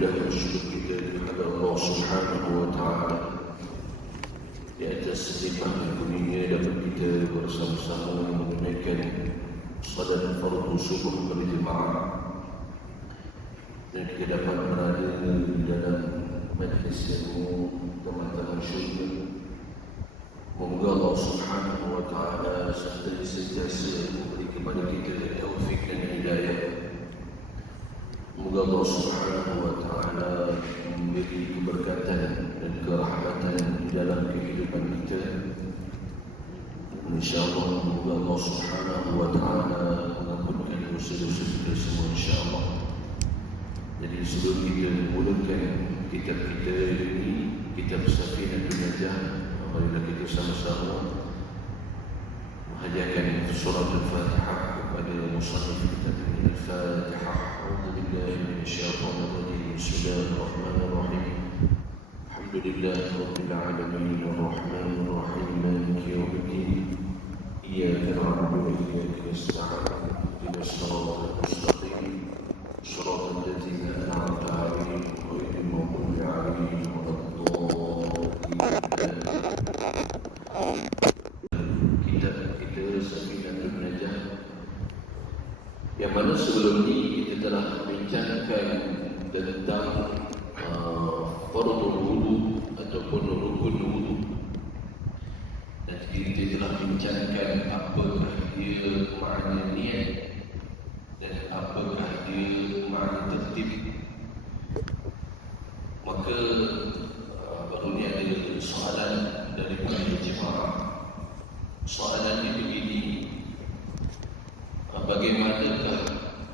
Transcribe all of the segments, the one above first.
Alhamdulillah bersyukur kita kepada Allah Subhanahu wa Ta'ala di atas nikmat dan kurnia dapat kita bersama-sama menunaikan salat fardu subuh berjemaah dan kita dapat berada di dalam majlis ilmu teman-teman syurga. Moga Allah Subhanahu wa Ta'ala serta sentiasa memberi kepada kita taufik dan hidayah. Moga Allah Subhanahu wa Ta'ala memberi keberkatan dan kerahmatan di dalam kehidupan kita. InsyaAllah moga Allah Subhanahu wa Ta'ala mengampunkan dosa-dosa kita semua, insyaAllah. Jadi sebelum kita memulakan kitab kita ini, kitab Safinatul Najah, marilah kita sama-sama menghadiahkan surah Al-Fatihah kepada musannif kitab ini. Al-Fatihah. A'udzu billahi minasyaitonir rajim. Bismillahirrahmanirrahim. Alhamdulillahi rabbil alamin arrahmanir rahim maliki yaumiddin. Iyyaka na'budu wa iyyaka nasta'in. Ihdinas siratal mustaqim. Shiratal ladzina an'amta 'alaihim ghairil maghdubi 'alaihim waladdallin. Kitab kita Safinatul Najah, yang mana sebelum ini kita telah membincangkan tentang fardhu wudu ataupun rukun wudu, dan kita telah bincangkan apakah dia makna niat dan apakah dia makna tertib. Maka baru ni ada soalan daripada jemaah. Soalan itu begini: bagaimanakah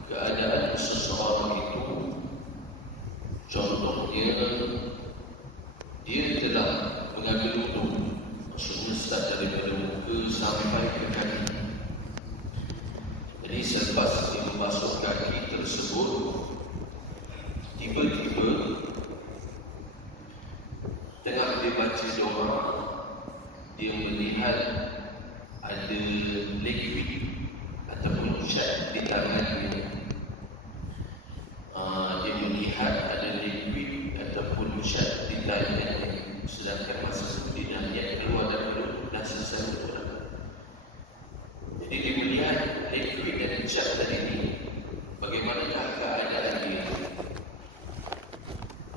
keadaan seseorang itu? Contohnya, dia telah mengambil wudu, maksudnya start daripada muka sampai ke kaki. Jadi selepas dia membasuh kaki tersebut, tiba-tiba tengah dia baca doa, dia melihat ada liquid ataupun cat di tangannya. Dia melihat ada liquid ataupun cat di tangannya, sedangkan masa itu dia niat keluar dari mulut dah selesai betul. Jadi dia melihat liquid dan cat tadi ini, bagaimanakah keadaan dia?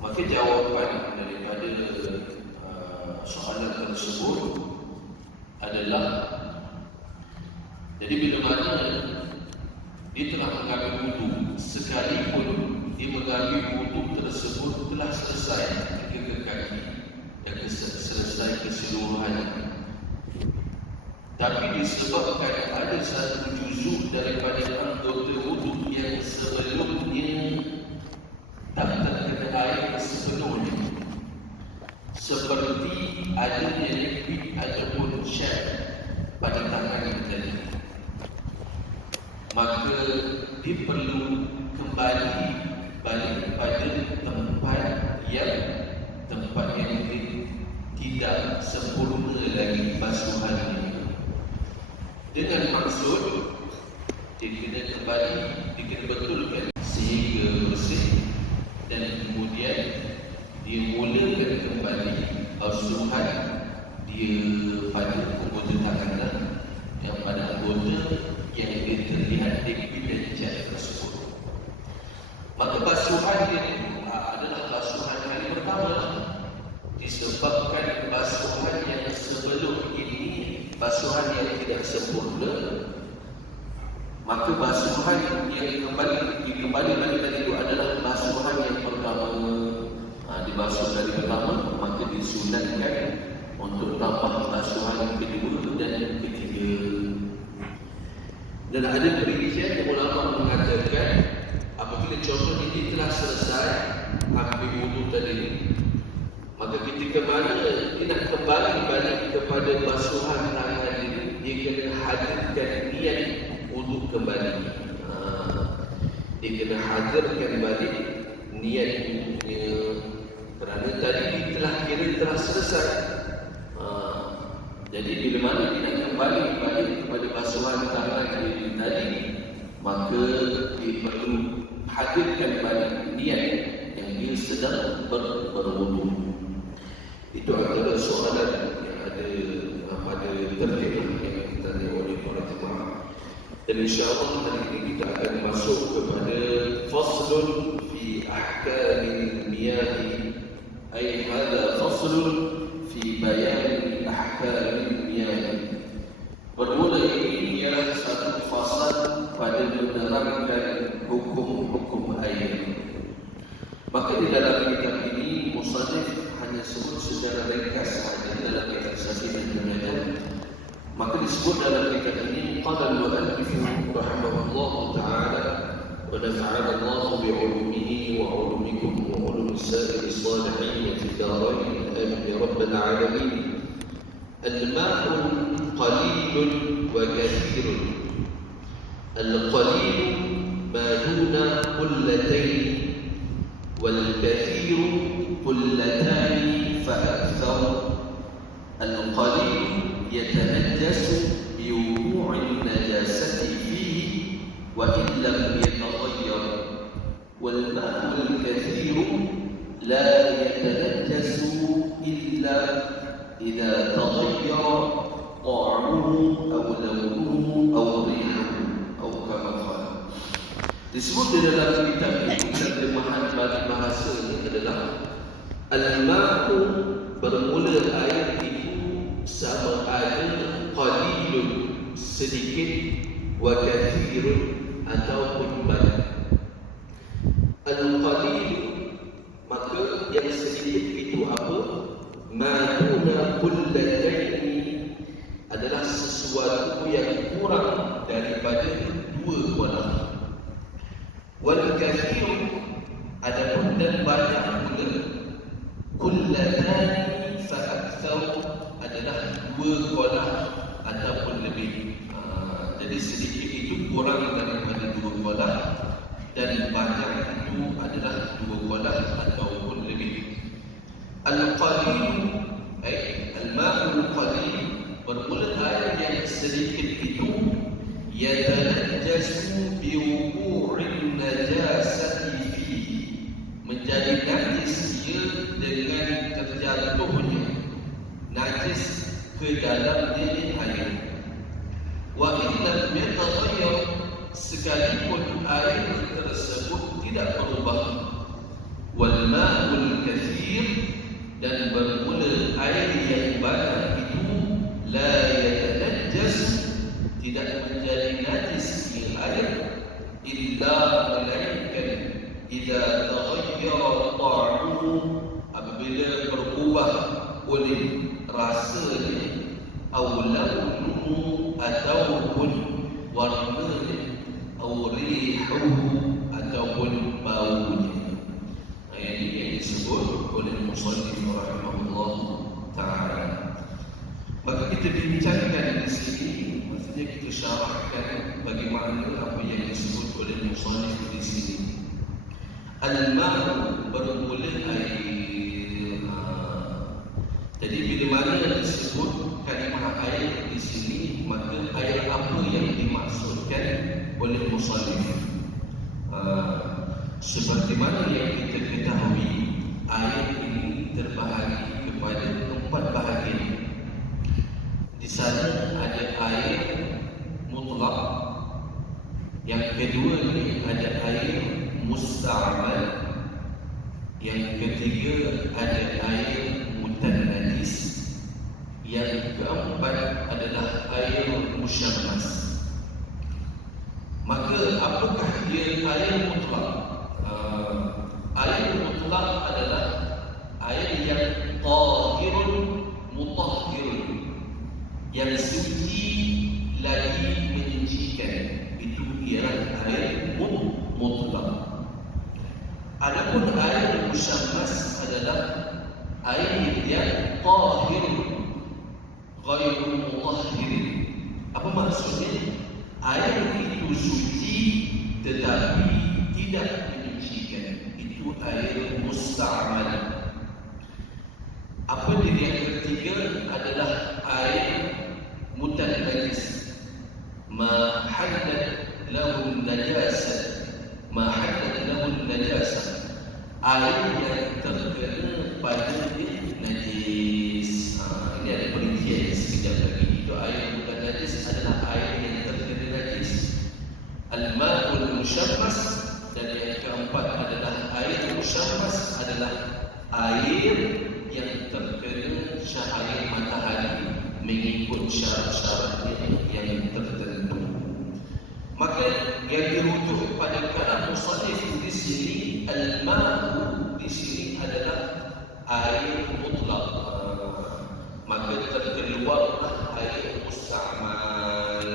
Maka jawapan daripada soalan tersebut adalah, jadi bila mana dia telah mengambil wudu, sekalipun dia mengambil wudu tersebut telah selesai ke kaki dan selesai keseluruhannya, tapi disebabkan ada satu juzuk daripada anggota wudu yang sebelumnya tak terkena air sepenuhnya, seperti adanya liquid ataupun cat pada tangan tadi, maka dia perlu kembali balik pada tempat yang tidak sempurna lagi basuhannya, dengan maksud dia kena kembali, dia kena betulkan sehingga bersih, dan kemudian dia mulakan kembali basuhan dia pada anggota tangan yang pada anggota yang dia terlihat liquid dan cat tersebut. Maka basuhan dia adalah basuhan kali pertama, disebabkan basuhan yang sebelum ini basuhan yang tidak sempurna. Maka basuhan yang kembali lagi tadi itu adalah basuhan yang pertama. Dibasuh dari pertama, maka disunatkan untuk tambah basuhan yang kedua dan yang ketiga. Dan ada perincian yang ulama mengatakan, apabila contoh ini telah selesai ambil wudu tadi, maka ketika mana dia nak kembali balik kepada basuhan tangan ini, dia kena hadirkan niat wudu kembali. Dia kena hadirkan balik niat wudunya, kerana tadi telah selesai. Jadi bila mana dia nak kembali balik kepada basuhan tangan tadi, maka dia perlu hadirkan balik niat yang dia sedang berwudu. Itu adalah soalan yang ada pada terjadi yang ditanya oleh para jemaah. Dan insyaAllah hari ini kita akan masuk kepada faslun fi ahkamil miyahi. Ay hadha faslun fi bayan ahkamil miyahi. Bermula ini ialah satu fasal pada menerangkan hukum-hukum air. Maka di dalam kitab ini musannif hanya sebut secara ringkas sahaja dalam kitab Safinah An-Najah. Maka disebut dalam kitab ini qala al-mu'allif rahimahullah ta'ala wa nafa'ana Allah bi'ulumihi wa 'ulumikum wa 'ulumi sa'iri salihin fi darain amin ya rabbal alamin. Al-ma'u qalilun wa kathirun. Al-qalil ma duna qullatayn wal kathiru qullatan fa akthar. Al-qalil يتنجس بوقوع النجاسة فيه وإن لم يتغير والماء الكثير لا يتنجس إلا إذا تغير طعمه أو لونه أو ريحه أو كما قال. Disebut di dalam kitab ini terjemahan bagi bahasa ini adalah al-ma'u bermula air itu sama ada qalilun sedikit wa kathirun ataupun banyak. Al-qalil maka yang sedikit itu apa? Ma duna qullatayn adalah sesuatu yang kurang daripada 2 kuala. Wal kathirun adapun dan banyak pula qullatan fa akthar adalah 2 kuala ataupun lebih. Jadi sedikit itu kurang daripada 2 kuala dan banyak itu adalah 2 kuala ataupun lebih. Al-qalil ay al-ma'ul qalil bermula air yang sedikit itu yatanajjasu biwuqu'in najasati fihi menjadi najis ia dengan terjatuhnya najis ke dalam diri air. Wa illam yataghayyar sekalipun air tersebut tidak berubah. Wal ma'ul kathir dan bermula air yang banyak itu la yatanajjas tidak menjadi najis air illa melainkan idza taghayyara ta'amuhu apabila berubah oleh rasanya atau launuhu ataupun warnanya atau rihuhu ataupun baunya. Ini yang disebut oleh musannif rahimahullah ta'ala. Maka kita bincangkan di sini, maksudnya kita syarahkan bagaimana apa yang disebut oleh musannif di sini. Al-ma'u bermula air. Jadi bila mana disebut kalimah air di sini, maka air apa yang dimaksudkan oleh musannif? Seperti mana yang kita ketahui, air ini terbahagi kepada 4 bahagian. Di sana ada air mutlak, yang kedua ini ada air musta'mal, yang ketiga ada air mutanajis, yang keempat adalah air musyammas. Maka apakah dia air mutlak? Air mutlak adalah air yang tahirun mutahhirun, yang suci lagi menyucikan. Itu ialah air mutlak. Adapun air musyammas adalah air yang tahir ghairu mutahhir. Apa maksudnya? Air itu suci tetapi tidak menyucikan. Itu air musta'mal. Apa dia yang ketiga adalah air mutanajis, ma hadat lahu najasah, ma hadat lahu najasah, air yang terkena pada dia najis. Ini ada perincian sekejap lagi. Itu air bukan najis adalah air yang terkena najis. Al-ma'ul musyammas, dan yang keempat adalah air musyammas adalah air yang terkena cahaya matahari mengikut syarat-syarat yang tertentu. Maka yang dirujuk kepada kalam musannif di sini, al-ma'u di sini adalah air mutlak. Maka terkeluarlah air musta'mal.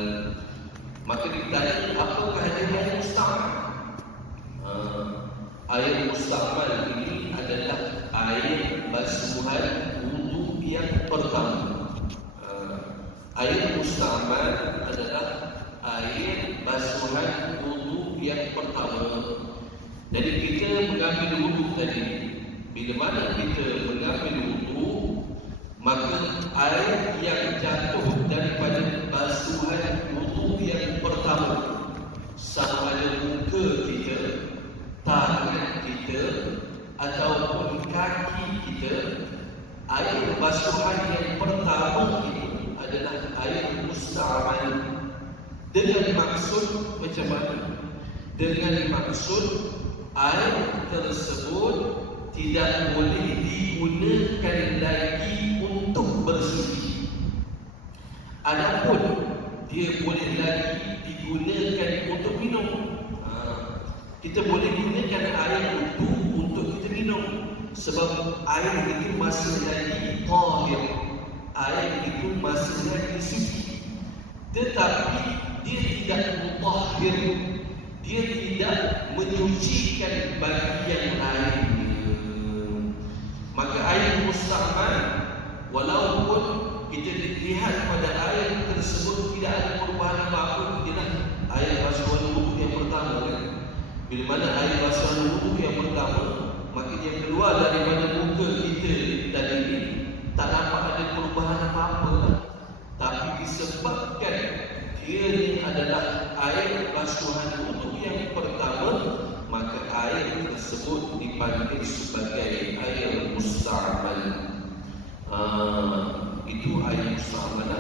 Maka ditanya, apakah air musta'mal? Air musta'mal ini adalah air basuhan wudu yang pertama. Air musta'mal adalah air basuhan wudu yang pertama. Jadi kita mengambil wudu tadi, bila mana kita mengambil wudu, maka air yang jatuh daripada basuhan wudu yang pertama, sama ada muka kita, tangan kita ataupun kaki kita, air basuhan yang pertama itu adalah air musta'mal. Dengan maksud macam mana? Dengan maksud air tersebut tidak boleh digunakan lagi untuk bersuci. Adapun dia boleh lagi digunakan untuk minum. Kita boleh gunakan air itu untuk kita minum, sebab air itu masih lagi tahir, air itu masih lagi suci. Tetapi dia tidak mutahhir, dia tidak menyucikan bagian lain. Maka air musta'mal, walaupun kita lihat pada air tersebut tidak ada perubahan apa-apa, ialah air basuhan wudu yang pertama kan? Bila mana air basuhan wudu yang pertama, maka dia keluar daripada muka kita tadi ini, tak nampak ada perubahan apa-apa lah. Tapi disebabkan dia ini adalah air basuhan wudu yang pertama, maka air tersebut dipanggil sebagai air musta'mal. Itu air musta'mal.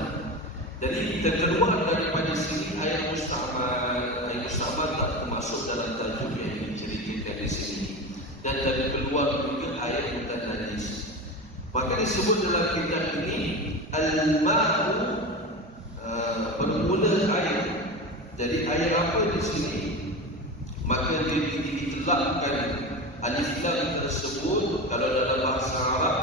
Jadi terkeluar daripada sini air musta'mal. Air musta'mal tak termasuk dalam tajuk yang diceritakan di sini. Dan terkeluar juga air bukan najis. Maka disebut dalam kitab ini al-ma'u, bermula air. Jadi air apa di sini? Maka dia ditelakkan alif lam tersebut, kalau dalam bahasa Arab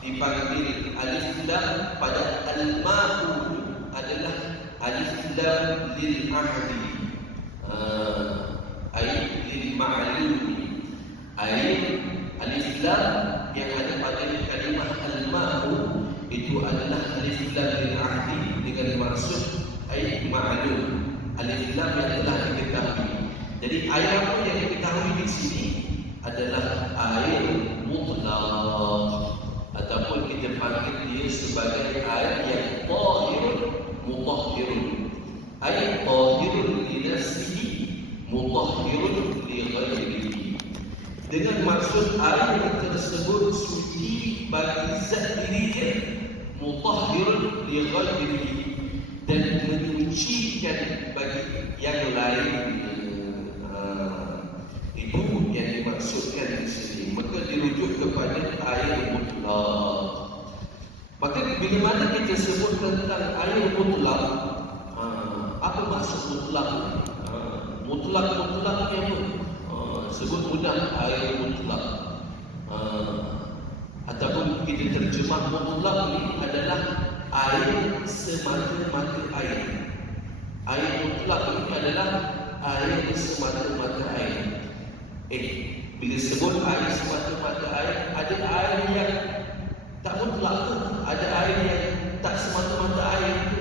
dipanggil alif lam pada al-ma'u adalah alif lam lil ahdi, alif lil ma'lum. Alif lam yang ada pada kalimah al-ma'u itu adalah alif lam lil ahdi dengan maksud alif ma'lum, alif lam yang telah diketahui. Jadi air apa yang diketahui di sini adalah air mutlak, ataupun kita panggil dia sebagai air yang tahirun mutahhirun. Air tahirun li nafsihi, mutahhirun li ghairihi. Dengan maksud air tersebut suci bagi zat dirinya, mutahhirun li ghairihi, dan menyucikan bagi yang lain. Itu yang dimaksudkan di sini. Maka dirujuk kepada air mutlak. Maka bila mana kita sebut tentang air mutlak, apa maksud mutlak? Mutlak ni apa? Sebut mudah air mutlak. Ataupun kita terjemah mutlak ni adalah air semata-mata air. Air mutlak ini adalah air semata-mata air. Bila sebut air semata-mata air, ada air yang tak mutlak tu, ada air yang tak semata-mata air tu.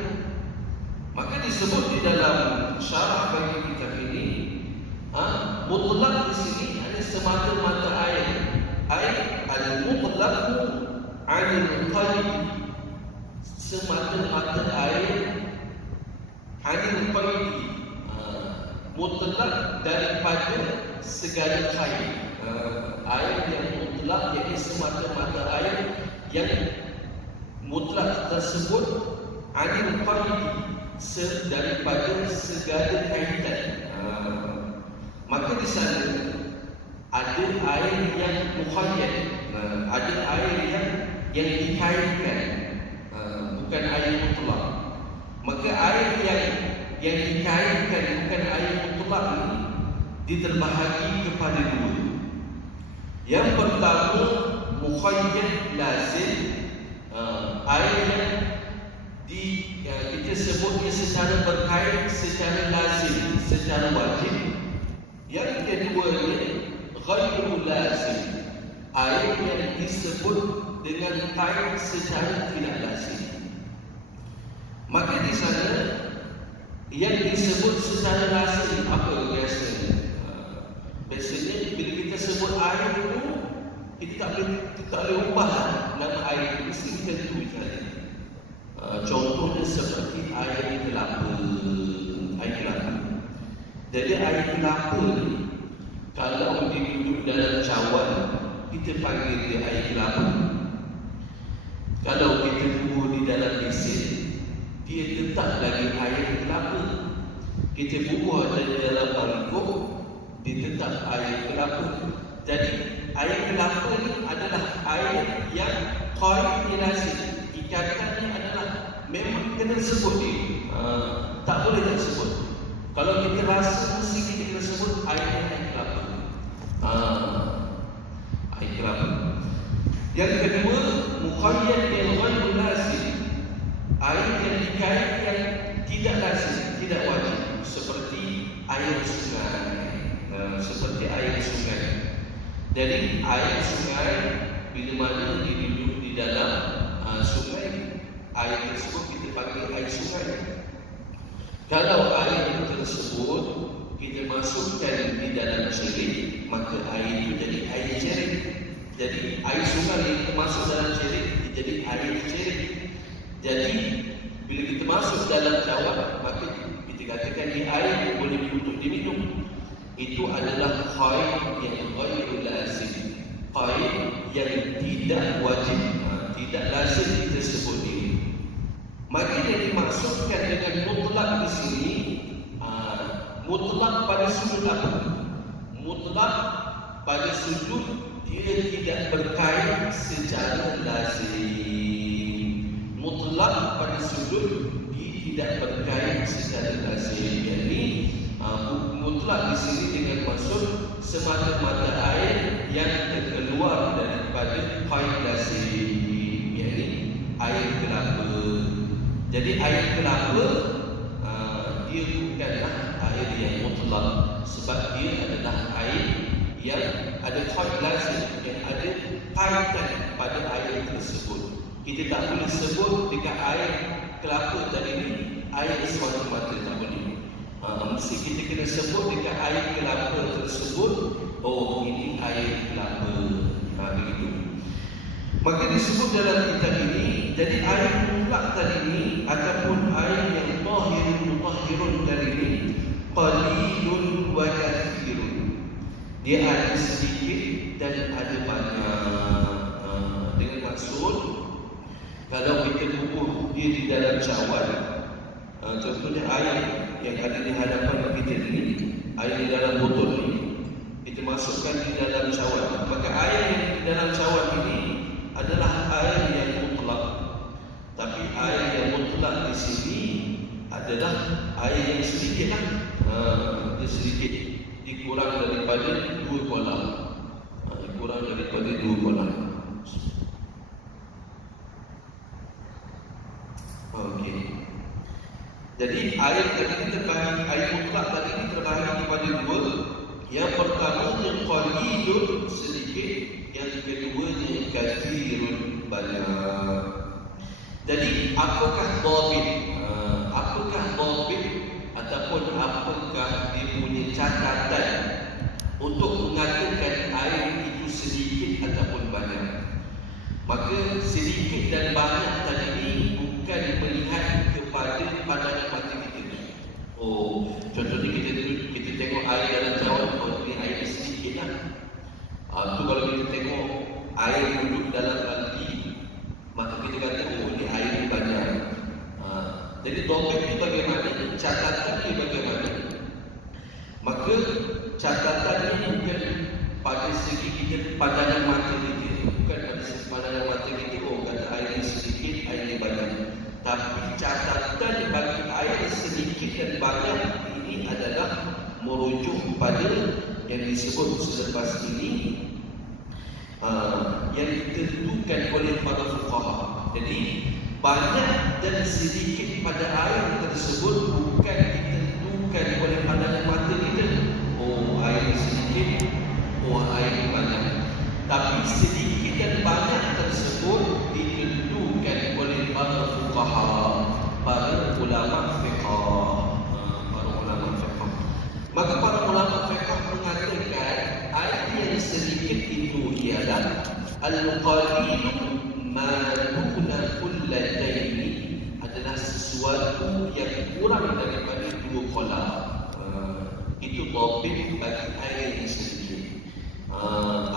Maka disebut di dalam syarah bagi kitab ini, mutlak di sini ada semata-mata air. Air al-mutlaqu 'anil qalbi, semata-mata air 'anil qalbi, mutlak daripada segala khair. Air yang mutlak, iaitu semata-mata air yang mutlak tersebut anil qalbi, daripada segala kaitan. Maka di sana ada air yang mukhayyad, ada air yang dikaitkan, bukan air mutlak. Maka air yang dikaitkan bukan air mutlak ini diterbahagi kepada dua. Yang pertama mukhayyad lazim, air yang kita sebutnya secara berkait, secara lazim, secara wajib. Yang keduanya ghairu lazim, air yang disebut dengan kait secara tidak lazim. Maka di sana yang disebut secara lazim apa biasanya? Biasanya bila kita sebut air itu, kita tak boleh ubah nama air itu, mesti kita tentu saja. Contohnya seperti air kelapa. Jadi air kelapa ni, kalau dia duduk dalam cawan, kita panggil dia air kelapa. Kalau kita bubuh di dalam mesin, dia tetap lagi air kelapa. Kita bubuh di dalam mangkuk, dia tetap air kelapa. Jadi air kelapa ni adalah air yang qaid lazim. Ikatannya adalah memang kena sebut dia, tak boleh tak sebut. Kalau kita rasa mesti kita kena sebut air kelapa. Air kelapa. Yang kedua mukhayyad bil ghairu lazim, air yang dikaitkan tidak lazim, tidak wajib, seperti air sungai. Jadi air sungai bila mana duduk di dalam sungai, air tersebut kita panggil air sungai. Kalau air tersebut kita masukkan di dalam cerik, maka air itu jadi air cerik. Jadi air sungai yang kita masuk dalam cerik jadi air cerik. Jadi bila kita masuk dalam cawan, maka kita katakan ini air yang boleh untuk diminum. Itu adalah qaid yang ghairu lazim, qaid yang tidak wajib, tidak lazim kita sebut ini. Maka yang dimaksudkan dengan mutlak di sini, mutlak pada sudut apa? Mutlak pada sudut dia tidak berkait secara lazim. Mutlak pada sudut dia tidak berkait secara lazim. Jadi mutlak di sini dengan maksud semata-mata air yang terkeluar daripada qaid lazim, yakni air kelapa. Jadi air kelapa dia bukanlah air yang mutlak, sebab dia adalah air yang ada qaid lazim, yang ada kaitan pada air tersebut. Kita tak boleh sebut dekat air kelapa tadi ni air semata-mata, tak boleh. Mesti kita kena sebut dekat air kelapa tersebut, oh ini air kelapa, begitu. Maka disebut dalam kitab ini, jadi air mutlak tadi ini ataupun air yang tahirun tadi ini qalilun wa kathirun, dia ada sedikit dan ada banyak. Dengan maksud kalau kita bubuh dia di dalam cawan, contohnya air yang ada di hadapan kita ini, air di dalam botol ini, kita masukkan di dalam cawan, maka air yang di dalam cawan ini adalah air yang mutlak. Tapi air yang mutlak di sini adalah air yang sedikit lah. Dia sedikit, dikurang daripada 2 kolam. Dikurang daripada 2 kolam. Okey. Jadi air tadi ini terbahagi, air mutlak tadi ini terbahagi kepada 2. Yang pertama yang qalilun, sedikit. Yang keduanya kathirun, banyak. Jadi apakah dhabit? Apakah dhabit ataupun apakah dia punya catatan untuk mengatakan air itu sedikit ataupun banyak? Maka sedikit dan banyak tadi ini bukan melihat kepada pandangan mata kita. Oh, contohnya kita tengok air dalam cawan, oh ini air sedikit lah. pada segi kita pandangan mata kita, bukan pada segi pandangan mata kita, oh kata air ni sedikit, air ni banyak. Tapi catatan bagi air sedikit dan banyak ini adalah merujuk pada yang disebut selepas ini yang ditentukan oleh para fuqaha. Jadi banyak dan sedikit pada air tersebut bukan ditentukan oleh pandangan mata kita. Oh air sedikit, oh air banyak. Tapi sedikit dan banyak tersebut ditentukan oleh para fuqaha, para ulama fiqh. Maka para ulama fiqh mengatakan air yang sedikit itu ialah al-qalil ma duna kullataini, adalah sesuatu yang kurang daripada 2 kolam. Itu topik bagi air yang sedikit.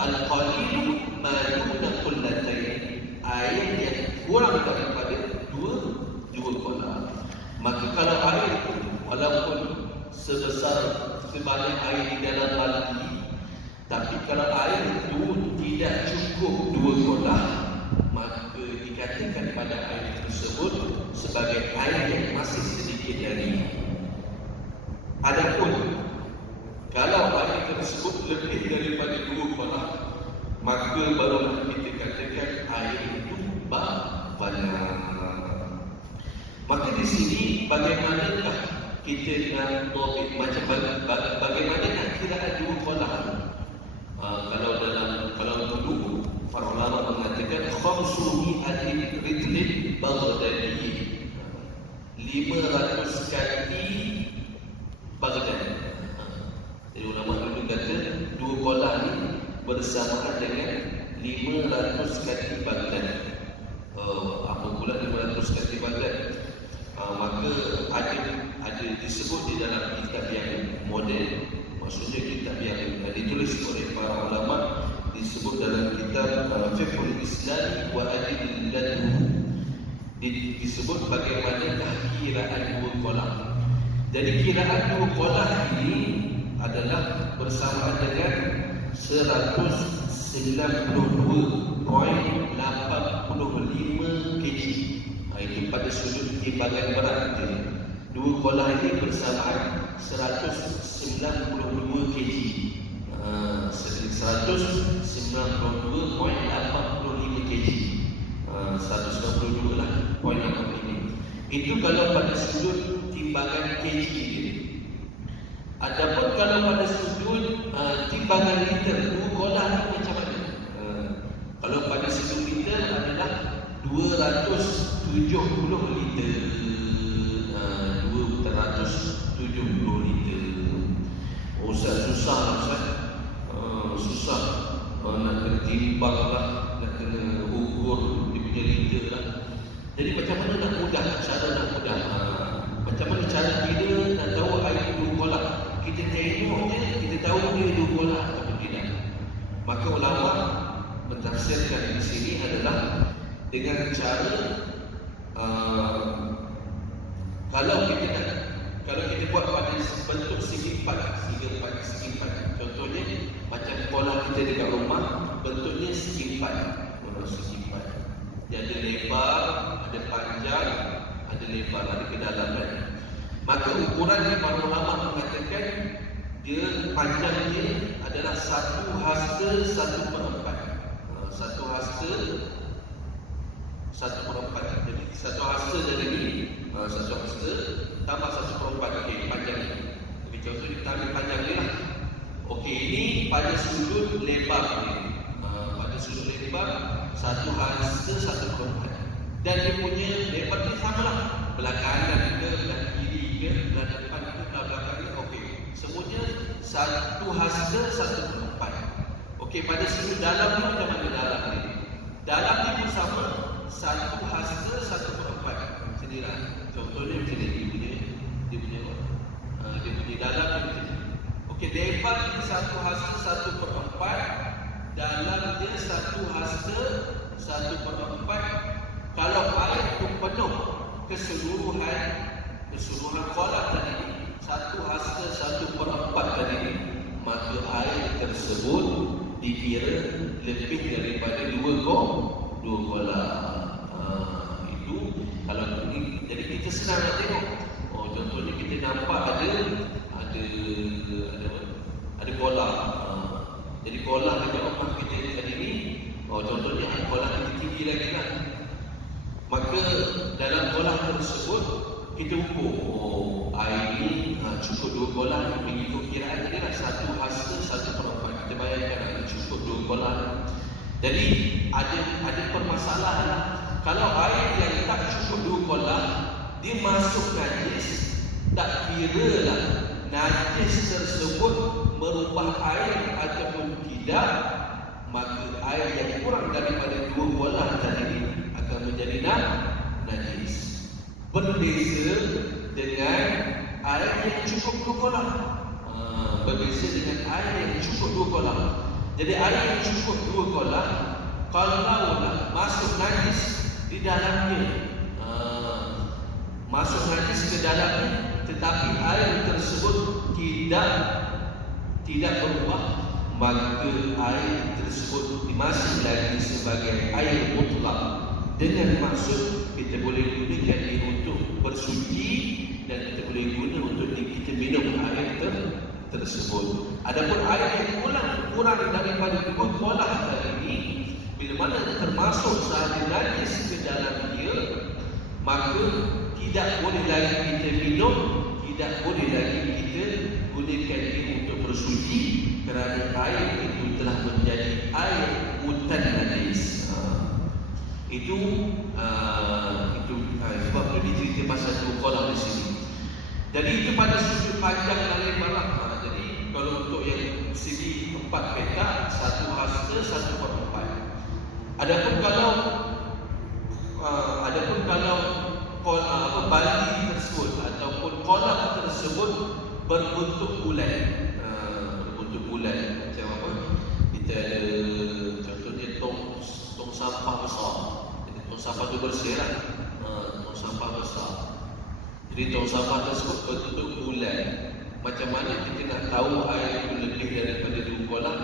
Al-qalil ma duna kullataini, air yang kurang daripada 2 kolam. Maka kalau air itu walaupun sebesar sebanyak air di dalam baldi, tapi kalau air itu tidak cukup 2 kolam, maka dikatakan pada air tersebut sebagai air yang masih sedikit dari. Adapun kalau air tersebut lebih daripada 2 kolam, maka barulah kita katakan air itu banyak. Maka di sini bagaimanakah kita nak topik macam bagaimanakah kiraan 2 kolam? Kalau dulu para ulama mengatakan khamsu mi'atin ridlin baghdadi, 500 kaki Baghdad. Jadi ulama dulu kata 2 kolam ni bersamaan dengan 500 kaki Baghdad. Apa pula 500 kaki Baghdad? Maka ada disebut di dalam kitab yang moden, maksudnya kitab yang ditulis oleh para ulama, disebut dalam kitab Fiqhul Islam wa Adillatuhu, disebut bagaimana kiraan 2 kolam. Jadi kiraan 2 kolam ini adalah bersamaan dengan 192.85 kg. Itu pada sudut timbangan berat dia. 2 kolam ini bersamaan 192 kg. 192.85 kg. 192 lah, 0.85. Itu kalau pada sudut timbangan kg dia. Adapun kalau pada sudut timbangan liter, 2 kolam ni macam mana? Kalau pada sudut liter adalah 270 liter. 270 liter. Oh, susah Ustaz. Susah. Nak kena timbang lah, nak kena ukur dia punya liter lah. Jadi macam mana nak mudah? Cara nak mudah. Macam mana cara kita nak tahu air 2 kolam? Kita tengok je, kita tahu dia 2 kolam atau tidak. Maka ulama mentafsirkan di sini adalah dengan cara kalau kita buat pada bentuk segi empat. Contohnya macam kolam kita dekat rumah, bentuknya segi empat. Dia ada lebar, ada panjang, ada lebar, ada kedalaman. Maka ukuran yang para ulama mengatakan dia panjangnya adalah 1/1/4. 1/4. Jadi 1/2 dari ini, 1/2 tambah 1/4. Okey, panjang. Jadi contoh kita ambil panjang ni lah. Okey, ini pada sudut lebar ni. Pada sudut lebar 1/1/4. Dan dia punya lebar ni samalah. Belah kanan ke, belah kiri ke, belah depan ke, belah belakang ke. Okey, semuanya 1/1/4. Okey, pada sudut dalam ni macam mana dalam ni? Dalam ni pun sama, 1/1/4. Sinilah. Contohnya macam ni, dia punya dalam ni macam ni. Okey, lebar ni 1/1/4, dalam dia 1/1/4. Kalau air tu penuh keseluruhan kolam tadi, 1/1/4 tadi, maka air tersebut dikira lebih daripada dua kolam. Itu kalau ini, jadi kita senang nak tengok. Contohnya kita nampak ada kolam. Jadi kolam dekat rumah kita tadi ni, contohnya kolam yang tinggi lagi lah. Maka dalam kolam tersebut kita ukur, air ni cukup 2 kolam. Mengikut kiraan dia lah 1 hasta 1/4. Kita bayangkan cukup 2 kolam. Jadi ada permasalahan lah. Kalau air yang tak cukup 2 kolam, dia masuk najis, tak kira lah najis tersebut merubah air ataupun tidak, maka air yang kurang daripada 2 kolam tadi akan menjadi najis. Berbeza dengan air yang cukup 2 kolam. Berbeza dengan air yang cukup 2 kolam. Jadi air yang cukup 2 kolam, kalaulah masuk najis di dalamnya, masuk najis ke dalamnya, tetapi air tersebut tidak berubah, maka air tersebut masih lagi sebagai air mutlak. Dengan maksud kita boleh gunakan dia untuk bersuci dan kita boleh guna untuk kita minum air tersebut. Adapun air yang kurang daripada 2 kolam tadi ini, bila mana termasuk sahaja najis ke dalam dia, maka tidak boleh lagi kita minum, tidak boleh lagi kita gunakan dia untuk bersuci, kerana air itu telah menjadi air hutan najis. Itu sebab itu dicerita pasal 2 kolam di sini. Jadi itu pada sudut panjang dan lebar. Jadi kalau untuk yang segi 4 petak, 1 hasta 1/4. Adapun kalau baldi tersebut ataupun kolam tersebut berbentuk bulat, macam apa? Kita ada contohnya tong sampah besar. Jadi tong sampah tu bersih lah. Tong sampah besar. Jadi tong sampah tersebut berbentuk bulat. Macam mana kita nak tahu air itu lebih daripada 2 kolam?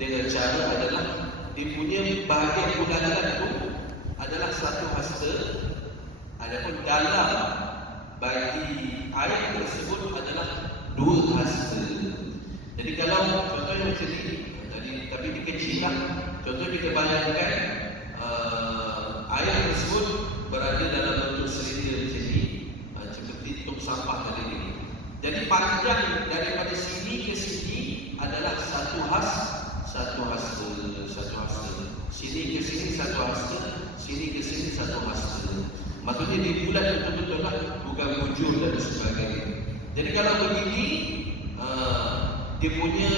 Dengan cara adalah dia punya bahagian bulatan itu adalah 1 hasta. Adapun dalam bagi air tersebut adalah 2 hasta. Jadi kalau contohnya macam ni, tapi dia kecil lah. Contoh kita bayangkan air tersebut berada dalam bentuk silinder macam ni, seperti tong sampah tadi ni. Jadi panjang daripada sini ke sini adalah 1 hasta. Sini ke sini 1 hasta, sini ke sini 1 hasta. Maksudnya dia bulat betul-betul lah, bukan bujur dan sebagainya. Jadi kalau begini, dia punya,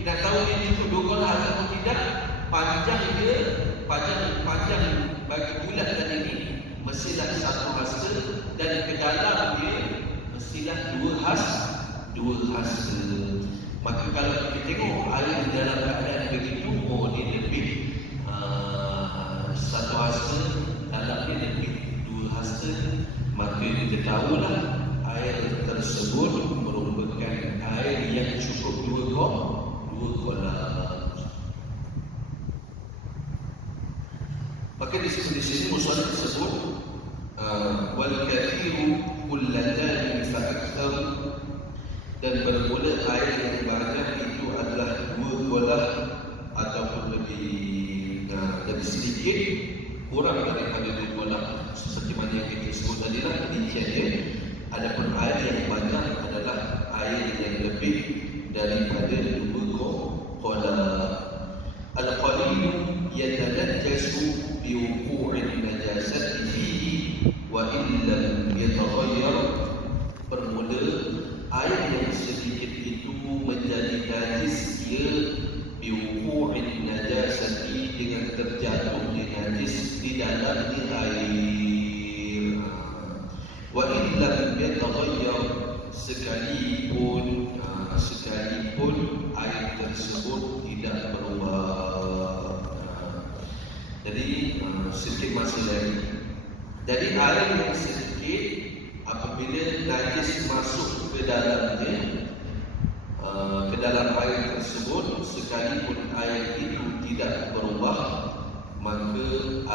nak tahu dia cukup 2 kolam atau tidak, panjang bagi bulat tadi ni mestilah 1 hasta, dan ke dalam dia mestilah 2 hasta. Maka kalau kita tengok air dalam keadaan begitu, dia lebih 1 hasta, dalam dia lebih 2 hasta, maka kita tahulah air tersebut merupakan air yang cukup 2 kolam. Maka di sini musannif tersebut wal kathiru kullatani fa akthar, dan bermula air yang banyak itu adalah 2 kolam ataupun lebih sedikit, kurang daripada 2 kolam, seperti mana yang kita sebut tadi lah, demikiannya. Adapun air yang banyak adalah air yang lebih daripada 2 kolam. Al-qalil yatanajjasu biwuqu'in najasati fihi wa in lam yataghayyar. Bermula air yang sedikit itu menjadi najis dia biwuqu'in najasati, dengan terjatuhnya najis di dalamnya air. Wa in lam yataghayyar, sekalipun air tersebut tidak berubah. Jadi sedikit masih lagi. Jadi air yang sedikit, apabila najis masuk ke dalamnya, ke dalam air tersebut, sekalipun air itu tidak berubah, maka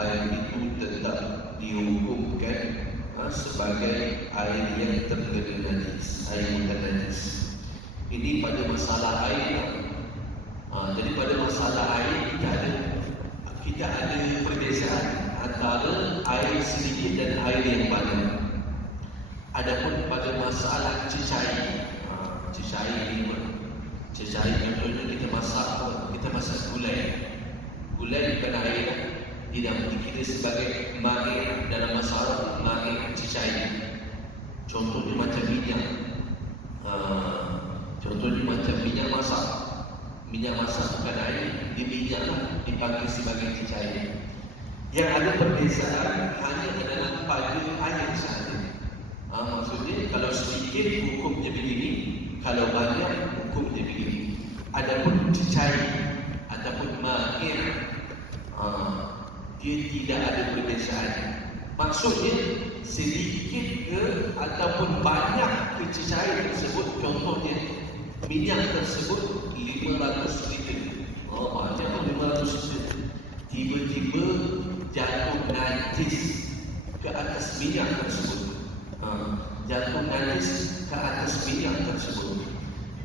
air itu tetap dihukumkan sebagai air yang terkena najis, air bukan najis. Ini pada masalah air. Jadi pada masalah air kita ada perbezaan antara air sedikit dan air yang banyak. Adapun pada masalah cecair, cecair contohnya kita masak gulai bukan air, tidak dikira sebagai ma'i dalam masalah ma'i cecair. Contohnya macam minyak, minyak masak bukan air, di minyak dipanggil sebagai cecair. Yang ada perbezaan hanya adalah pada air sahaja. Maksudnya kalau sedikit hukumnya begini, kalau banyak hukumnya begini. Adapun cecair ataupun ma'ir, dia tidak ada perbezaan. Maksudnya sedikit ke ataupun banyak ke cecair tersebut. Contohnya minyak tersebut 500 liter. Banyak pun 500 liter. Tiba-tiba jatuh najis ke atas minyak tersebut. Jatuh najis ke atas minyak tersebut.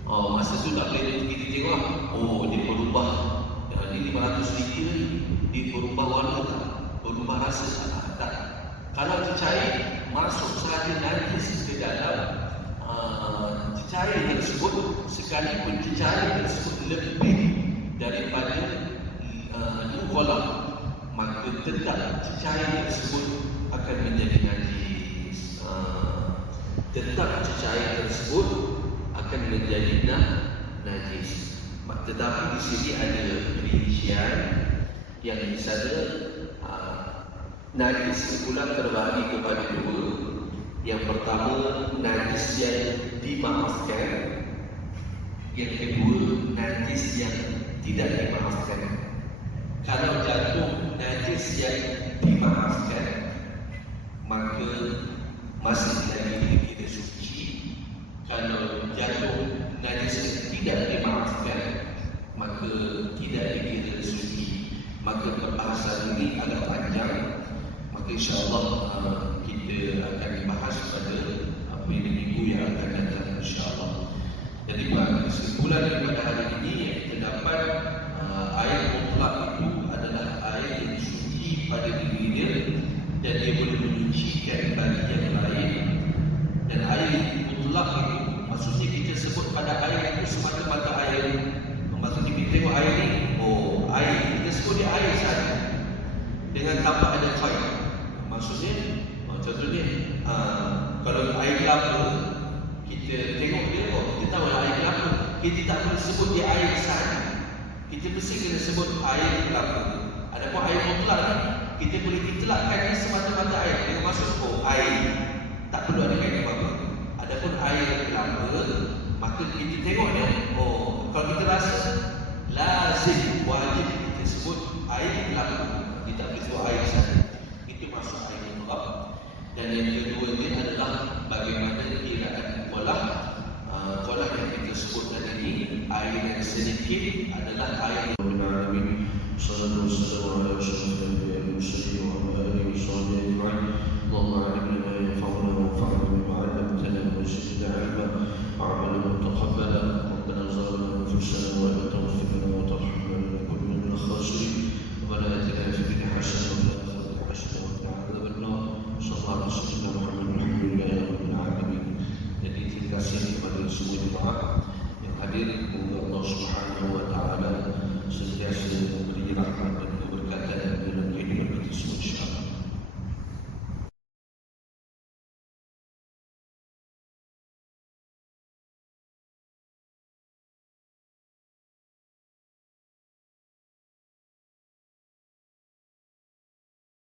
Masa tu tak boleh kita tengok, dia berubah. Ini 500 liter ni, dia berubah warna tak? Berubah rasa tak? Kalau cecair masuk sahaja najis ke dalam cecair tersebut, sekalipun cecair tersebut lebih daripada 2 kolam, maka tetap cecair tersebut akan menjadi najis. Tetap cecair tersebut akan menjadi najis. Tetapi di sini ada perincian yang di sana najis pula terbagi kepada 2. Yang pertama, najis yang dimaafkan. Yang kedua, najis yang tidak dimaafkan. Kalau jatuh najis yang dimaafkan, maka masih lagi dikira suci. Kalau jatuh najis yang tidak dimaafkan, maka tidak dikira suci. Maka perbahasan ini agak panjang. Maka insya-Allah kita akan bahas pada minggu yang akan datang insya-Allah. Jadi kesimpulan daripada hari ini yang kita dapat, air mutlak itu adalah air yang suci pada dirinya dan dia boleh menyucikan bagi yang lain. Dan air mutlak itu maksudnya kita sebut pada air itu semata-mata air. Maksudnya kita tengok air ni, air, kita sebut dia air saja dengan tanpa ada khair. Maksudnya contohnya kalau air kelapa, kita tengok dia, kita tahu lah air kelapa, kita tak boleh sebut dia air saja, kita mesti kena sebut air kelapa. Adapun air mutlak ni, kita boleh itelakkan dia semata-mata air dengan maksud air, tak perlu ada kait apa-apa. Adapun air kelapa, maka kita tengok dia, kalau kita rasa lazim, wajib kita sebut air kelapa, kita tak boleh sebut air saja. Itu maksud air mutlak. Dan yang kedua ni adalah bagaimana kiraan kolah. Kolah yang kita sebut tadi ini, air yang sedikit adalah air yang beralamin. Sallallahu alaihi wasallam wa ala alihi wasallam. Allahumma alimna ma yanfa'una wanfa'na bima 'allamtana wa zidna 'ilma wa'amalan mutaqabbala. Rabbana zalamna anfusana wa la taghfir lana wa tarhamna lanakunanna minal khasirin. Rabbana atina fid dunya hasanatan wa fil akhirati hasanatan wa qina adzaban nar. Sallallahu alaihi wasallam. Alhamdulillahirabbil alamin. Jadi terima kasih kepada semua jemaah yang hadir.